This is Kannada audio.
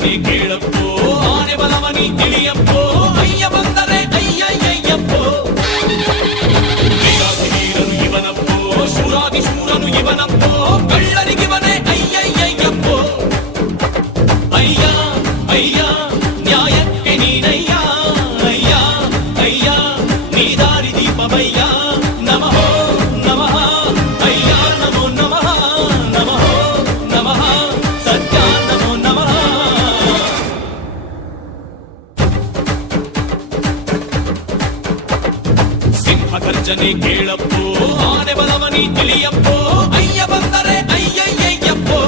ಗರ್ಜನೆ ಕೇಳಪ್ಪೋ ಆನೆ ಬಲವನಿ ತಿಳಿಯಪ್ಪೋ ಅಯ್ಯ ಬಂದರೆ ಅಯ್ಯಯ್ಯಯ್ಯಪ್ಪೋ ವೀರಾದಿ ವೀರನು ಇವನಪ್ಪೋ ಶೂರಾದಿ ಶೂರನು ಇವನಪ್ಪೋ ಕಳ್ಳರಿಗಿವನೇ ಅಯ್ಯಯ್ಯಯ್ಯಪ್ಪೋ ಅಯ್ಯ ಅಯ್ಯ ನ್ಯಾಯಕ್ಕೆ ನೀನಯ್ಯ ಅಯ್ಯ ಅಯ್ಯ ನೀ ದಾರಿ ದೀಪವಯ್ಯ ನಮಃ ನಮಃ ಅಯ್ಯ ನಮೋ ನಮಃ ನಮಃ ನಮಃ ಸತ್ಯ ನಮೋ ನಮಃ ಸಿಂಹ ಗರ್ಜನೆ ಕೇಳಪ್ಪೋ ಆನೆ ಬಲವನಿ ತಿಳಿಯಪ್ಪೋ ಅಯ್ಯ ಬಂದರೆ ಅಯ್ಯಯ್ಯಯ್ಯಪ್ಪೋ